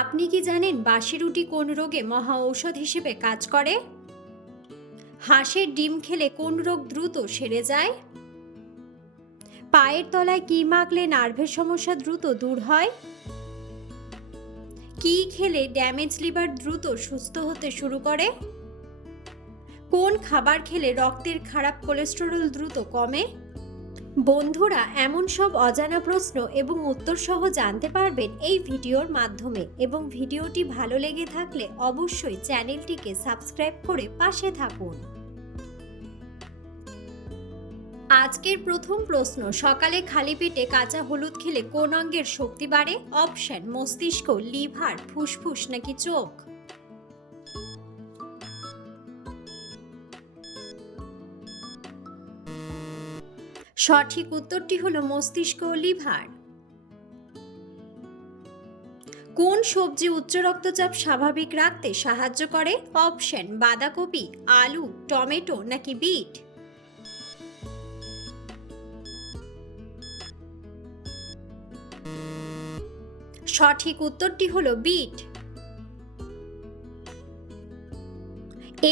আপনি কি জানেন বাসি রুটি কোন রোগে মহা ঔষধ হিসেবে কাজ করে? হাঁসের ডিম খেলে কোন রোগ দ্রুত সেরে যায়? পায়ের তলায় কি মাখলে নার্ভের সমস্যা দ্রুত দূর হয়? কি খেলে ড্যামেজ লিভার দ্রুত সুস্থ হতে শুরু করে? কোন খাবার খেলে রক্তের খারাপ কোলেস্টেরল দ্রুত কমে? বন্ধুরা, এমন সব অজানা প্রশ্ন এবং উত্তর সহ জানতে পারবেন এই ভিডিওর মাধ্যমে, এবং ভিডিওটি ভালো লেগে থাকলে অবশ্যই চ্যানেলটিকে সাবস্ক্রাইব করে পাশে থাকুন। আজকের প্রথম প্রশ্ন, সকালে খালি পেটে কাঁচা হলুদ খেলে কোন অঙ্গের শক্তি বাড়ে? অপশন: মস্তিষ্ক, লিভার, ফুসফুস নাকি চোখ? সঠিক উত্তরটি হলো মস্তিষ্ক ও লিভার। কোন সবজি উচ্চ রক্তচাপ স্বাভাবিক রাখতে সাহায্য করে? অপশন: বাঁধাকপি, আলু, টমেটো নাকি বিট? সঠিক উত্তরটি হলো বিট।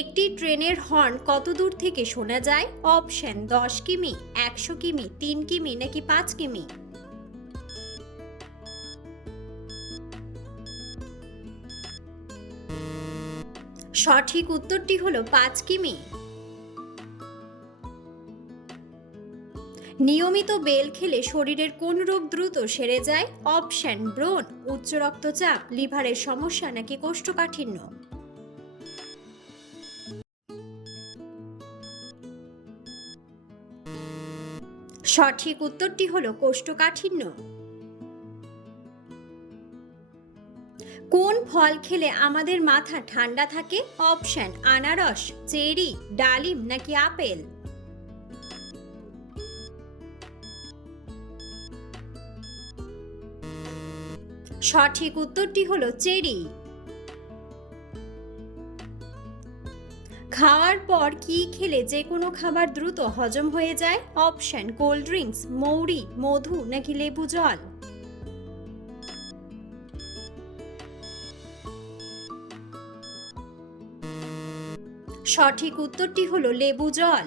একটি ট্রেনের হর্ন কত দূর থেকে শোনা যায়? অপশন: 10 কিমি, 100 কিমি, 3 কিমি নাকি 5 কিমি? সঠিক উত্তরটি হলো 5 কিমি। নিয়মিত বেল খেলে শরীরের কোন রোগ দ্রুত সেরে যায়? অপশন: ব্রণ, উচ্চ রক্তচাপ, লিভারের সমস্যা নাকি কোষ্ঠকাঠিন্য? সঠিক উত্তরটি হলো কোষ্ঠকাঠিন্য। কোন ফল খেলে আমাদের মাথা ঠান্ডা থাকে? অপশন: আনারস, চেরি, ডালিম নাকি আপেল? সঠিক উত্তরটি হলো চেরি। খাওয়ার পর কি খেলে যে কোনো খাবার দ্রুত হজম হয়ে যায়? অপশন: কোল্ড ড্রিঙ্কস, মৌরি, মধু নাকি লেবু জল? সঠিক উত্তরটি হলো লেবু জল।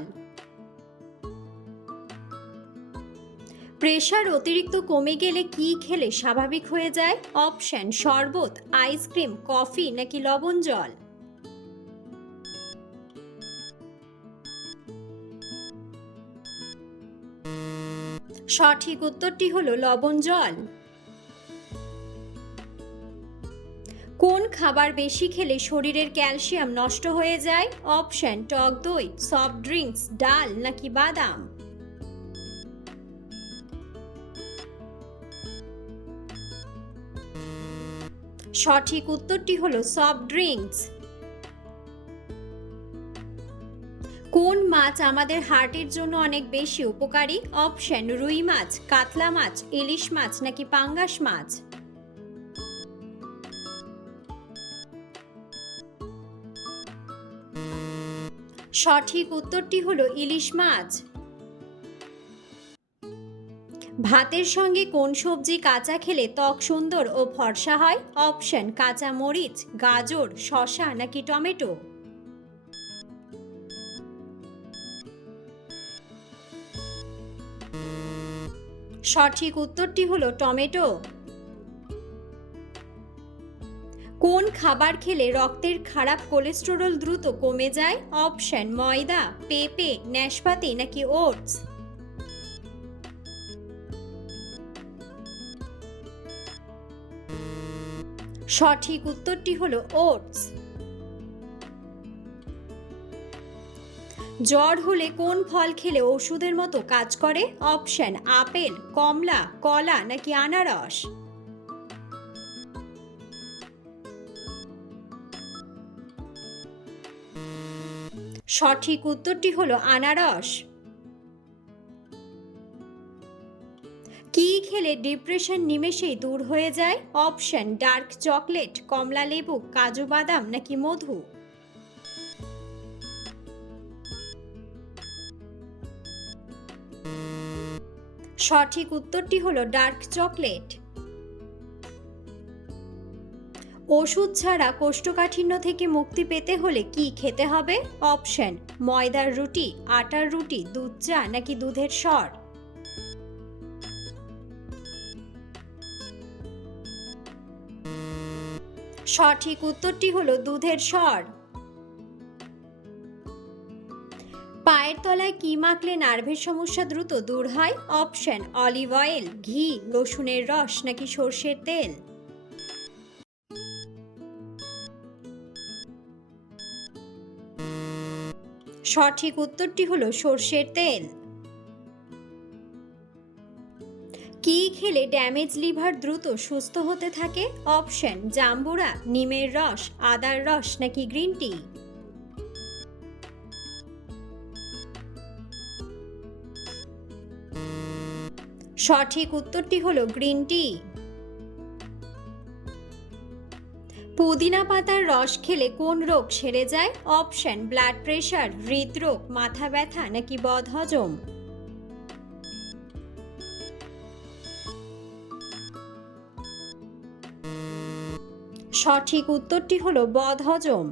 প্রেশার অতিরিক্ত কমে গেলে কি খেলে স্বাভাবিক হয়ে যায়? অপশন: শরবত, আইসক্রিম, কফি নাকি লবণ জল? সঠিক উত্তরটি হলো লবণ জল। কোন খাবার বেশি খেলে শরীরের ক্যালসিয়াম নষ্ট হয়ে যায়? অপশন: টক দই, সফট ড্রিঙ্কস, ডাল নাকি বাদাম? সঠিক উত্তরটি হলো সফট ড্রিঙ্কস। কোন মাছ আমাদের হার্টের জন্য অনেক বেশি উপকারী? অপশন: রুই মাছ, কাতলা মাছ, ইলিশ মাছ নাকি পাঙ্গাস মাছ? সঠিক উত্তরটি হলো ইলিশ মাছ। ভাতের সঙ্গে কোন সবজি কাঁচা খেলে ত্বক সুন্দর ও ফর্সা হয়? অপশন: কাঁচা মরিচ, গাজর, শসা নাকি টমেটো? সঠিক উত্তরটি হলো টমেটো। কোন খাবার খেলে রক্তের খারাপ কোলেস্টেরল দ্রুত কমে যায়? অপশন: ময়দা, পেঁপে, নাশপাতি নাকি ওটস? সঠিক উত্তরটি হলো ওটস। জ্বর হলে কোন ফল খেলে ওষুধের মতো কাজ করে? অপশন: আপেল, কমলা, কলা নাকি আনারস? সঠিক উত্তরটি হলো আনারস। কি খেলে ডিপ্রেশন নিমেষেই দূর হয়ে যায়? অপশন: ডার্ক চকলেট, কমলা লেবু, কাজু বাদাম নাকি মধু? সঠিক উত্তরটি হলো ডার্ক চকলেট। ওষুধ ছাড়া কোষ্ঠকাঠিন্য থেকে মুক্তি পেতে হলে কি খেতে হবে? অপশন: ময়দার রুটি, আটার রুটি, দুধ চা নাকি দুধের সর। সঠিক উত্তরটি হলো দুধের সর। পায়ের তলায় কি মাখলে নার্ভের সমস্যা দ্রুত দূর হয়? অপশন: অলিভ অয়েল, ঘি, রসুনের রস নাকি সর্ষের তেল। সঠিক উত্তরটি হলো সর্ষের তেল। কি খেলে ড্যামেজ লিভার দ্রুত সুস্থ হতে থাকে? অপশন: জাম্বুরা, নিমের রস, আদার রস নাকি গ্রিন টি। সঠিক উত্তরটি হলো গ্রিন টি। পুদিনা পাতার রস খেলে কোন রোগ সেরে যায়? অপশন: ব্লাড প্রেশার, হৃদরোগ, মাথা ব্যথা নাকি বদহজম। সঠিক উত্তরটি হলো বদহজম।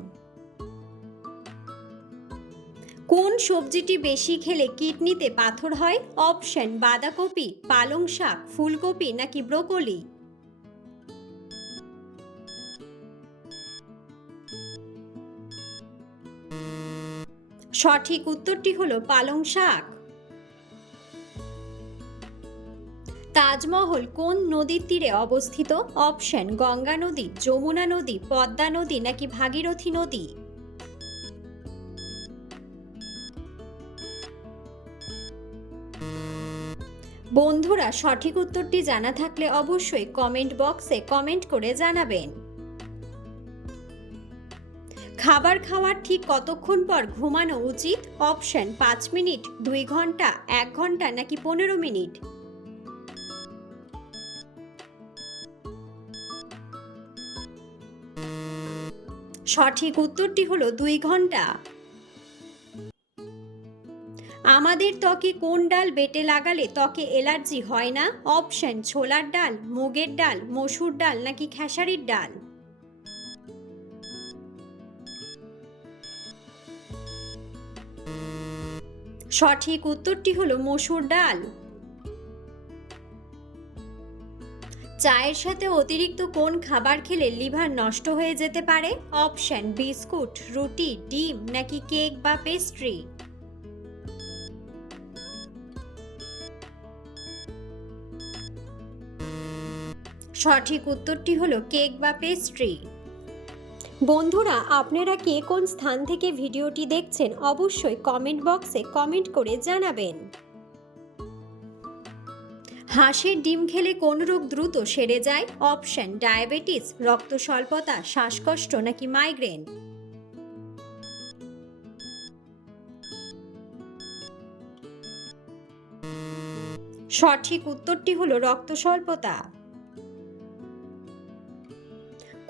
কোন সবজিটি বেশি খেলে কিডনিতে পাথর হয়? অপশন: বাঁধাকপি, পালং শাক, ফুলকপি নাকি ব্রোকলি। সঠিক উত্তরটি হলো পালং শাক। তাজমহল কোন নদীর তীরে অবস্থিত? অপশন: গঙ্গা নদী, যমুনা নদী, পদ্মা নদী নাকি ভাগীরথী নদী। বন্ধুরা, সঠিক উত্তরটি জানা থাকলে অবশ্যই কমেন্ট বক্সে কমেন্ট করে জানাবেন। খাবার খাওয়ার ঠিক কতক্ষণ পর ঘুমানো উচিত? অপশন: 5 মিনিট, 2 ঘন্টা, 1 ঘন্টা নাকি 15 মিনিট। সঠিক উত্তরটি হলো 2 ঘন্টা। আমাদের ত্বকে কোন ডাল বেটে লাগালে ত্বকে অ্যালার্জি হয় না? অপশন: ছোলার ডাল, মুগের ডাল, মসুর ডাল নাকি খেসারির ডাল। সঠিক উত্তরটি হলো মসুর ডাল। চায়ের সাথে অতিরিক্ত কোন খাবার খেলে লিভার নষ্ট হয়ে যেতে পারে? অপশন: বিস্কুট, রুটি, ডিম নাকি কেক বা পেস্ট্রি। সঠিক উত্তরটি হলো কেক বা পেস্ট্রি। বন্ধুরা, আপনারা কে কোন স্থান থেকে ভিডিওটি দেখছেন অবশ্যই কমেন্ট বক্সে কমেন্ট করে জানাবেন। হাঁসের ডিম খেলে কোন রোগ দ্রুত সেরে যায়? অপশন: ডায়াবেটিস, রক্ত স্বল্পতা, শ্বাসকষ্ট নাকি মাইগ্রেন। সঠিক উত্তরটি হলো রক্ত স্বল্পতা।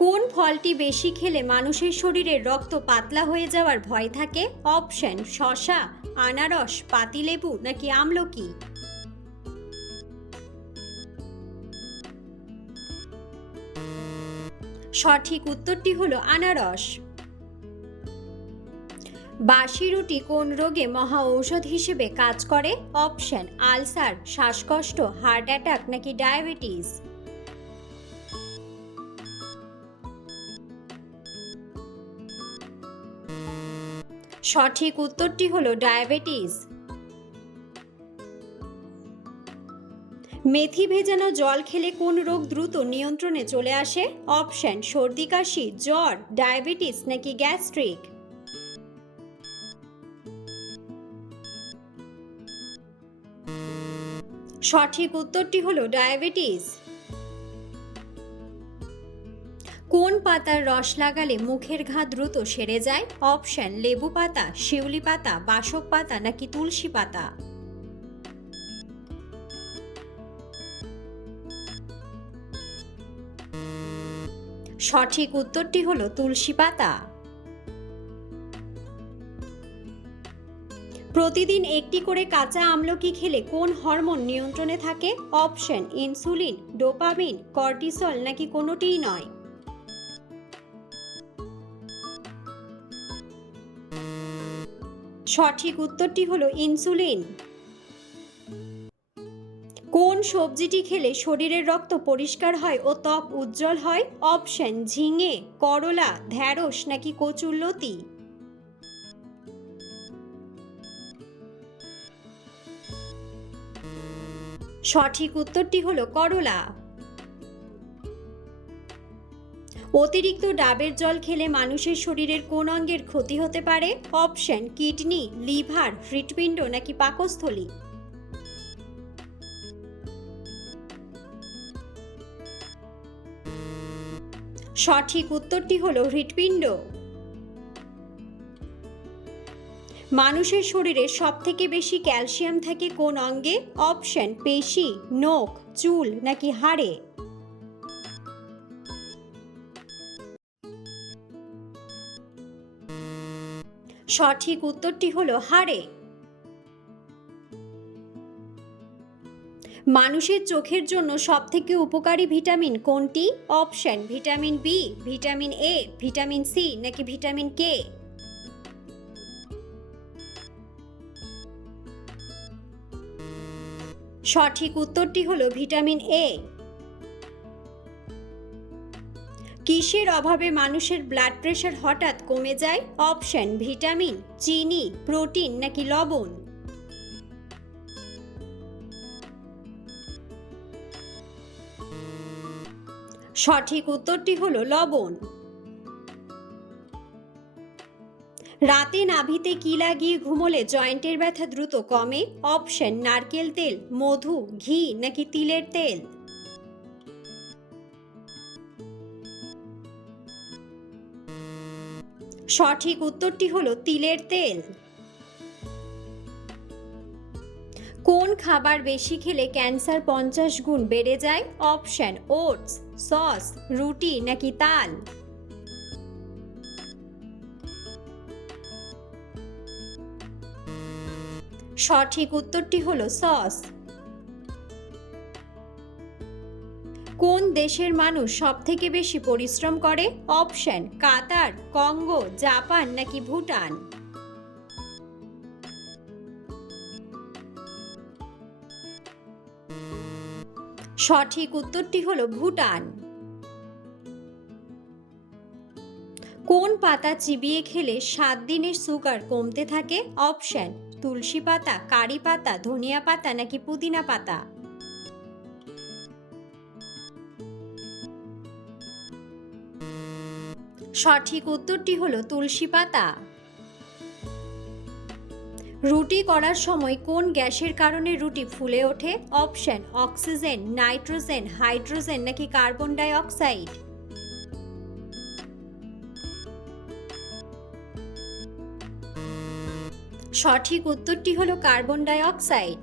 কোন ফলটি বেশি খেলে মানুষের শরীরে রক্ত পাতলা হয়ে যাওয়ার ভয় থাকে? অপশন: শসা, আনারস, পাতিলেবু নাকি আমলকি। সঠিক উত্তরটি হলো আনারস। বাসি রুটি কোন রোগে মহা ঔষধ হিসেবে কাজ করে? অপশন: আলসার, শ্বাসকষ্ট, হার্ট অ্যাটাক নাকি ডায়াবেটিস। সঠিক উত্তরটি হলো ডায়াবেটিস। মেথি ভেজানো জল খেলে কোন রোগ দ্রুত নিয়ন্ত্রণে চলে আসে? অপশন: সর্দি কাশি, জ্বর, ডায়াবেটিস নাকি গ্যাস্ট্রিক। সঠিক উত্তরটি হলো ডায়াবেটিস। কোন পাতার রস লাগালে মুখের ঘা দ্রুত সেরে যায়? অপশন: লেবু পাতা, শিউলি পাতা, বাসক পাতা নাকি তুলসী পাতা। সঠিক উত্তরটি হলো তুলসী পাতা। প্রতিদিন একটি করে কাঁচা আমলকি খেলে কোন হরমোন নিয়ন্ত্রণে থাকে? অপশন: ইনসুলিন, ডোপামিন, কর্টিসল নাকি কোনোটিই নয়। সঠিক উত্তরটি হলো ইনসুলিন। কোন সবজিটি খেলে শরীরের রক্ত পরিষ্কার হয় ও ত্বক উজ্জ্বল হয়? অপশন ঝিঙে, করলা, ঢ্যাঁড়স নাকি কচুরলতি? সঠিক উত্তরটি হলো করলা। অতিরিক্ত ডাবের জল খেলে মানুষের শরীরের কোন অঙ্গের ক্ষতি হতে পারে? অপশন কিডনি, লিভার, হৃৎপিণ্ড নাকি পাকস্থলী? সঠিক উত্তরটি হলো হৃৎপিণ্ড। মানুষের শরীরে সবথেকে বেশি ক্যালসিয়াম থাকে কোন অঙ্গে? অপশন পেশি, নখ, চুল নাকি হাড়ে? সঠিক উত্তরটি হলো হাড়ে। মানুষের চোখের জন্য সবথেকে উপকারী ভিটামিন কোনটি? Option vitamin B, vitamin A, vitamin C নাকি ভিটামিন কে? সঠিক উত্তরটি হলো ভিটামিন এ। কিসের অভাবে মানুষের ব্লাড প্রেশার হঠাৎ কমে যায়? অপশন ভিটামিন, চিনি, প্রোটিন নাকি লবণ? সঠিক উত্তরটি হলো লবণ। রাতে নাভিতে কি লাগিয়ে ঘুমোলে জয়েন্টের ব্যথা দ্রুত কমে? অপশন নারকেল তেল, মধু, ঘি নাকি তিলের তেল? সঠিক উত্তরটি হলো তিলের তেল। কোন খাবার বেশি খেলে ক্যান্সার 50 গুণ বেড়ে যায়? অপশন ওটস, সস, রুটি নাকি তাল? সঠিক উত্তরটি হলো সস। কোন দেশের মানুষ সবথেকে বেশি পরিশ্রম করে? অপশন কাতার, কঙ্গো, জাপান নাকি ভুটান? সঠিক উত্তরটি হলো ভুটান। কোন পাতা চিবিয়ে খেলে 7 দিনের সুগার কমতে থাকে? অপশন তুলসী পাতা, কারি পাতা, ধনিয়া পাতা নাকি পুদিনা পাতা? সঠিক উত্তরটি হলো তুলসী পাতা। রুটি করার সময় কোন গ্যাসের কারণে রুটি ফুলে ওঠে? অপশন অক্সিজেন, নাইট্রোজেন, হাইড্রোজেন নাকি কার্বন ডাই অক্সাইড? সঠিক উত্তরটি হলো কার্বন ডাই অক্সাইড।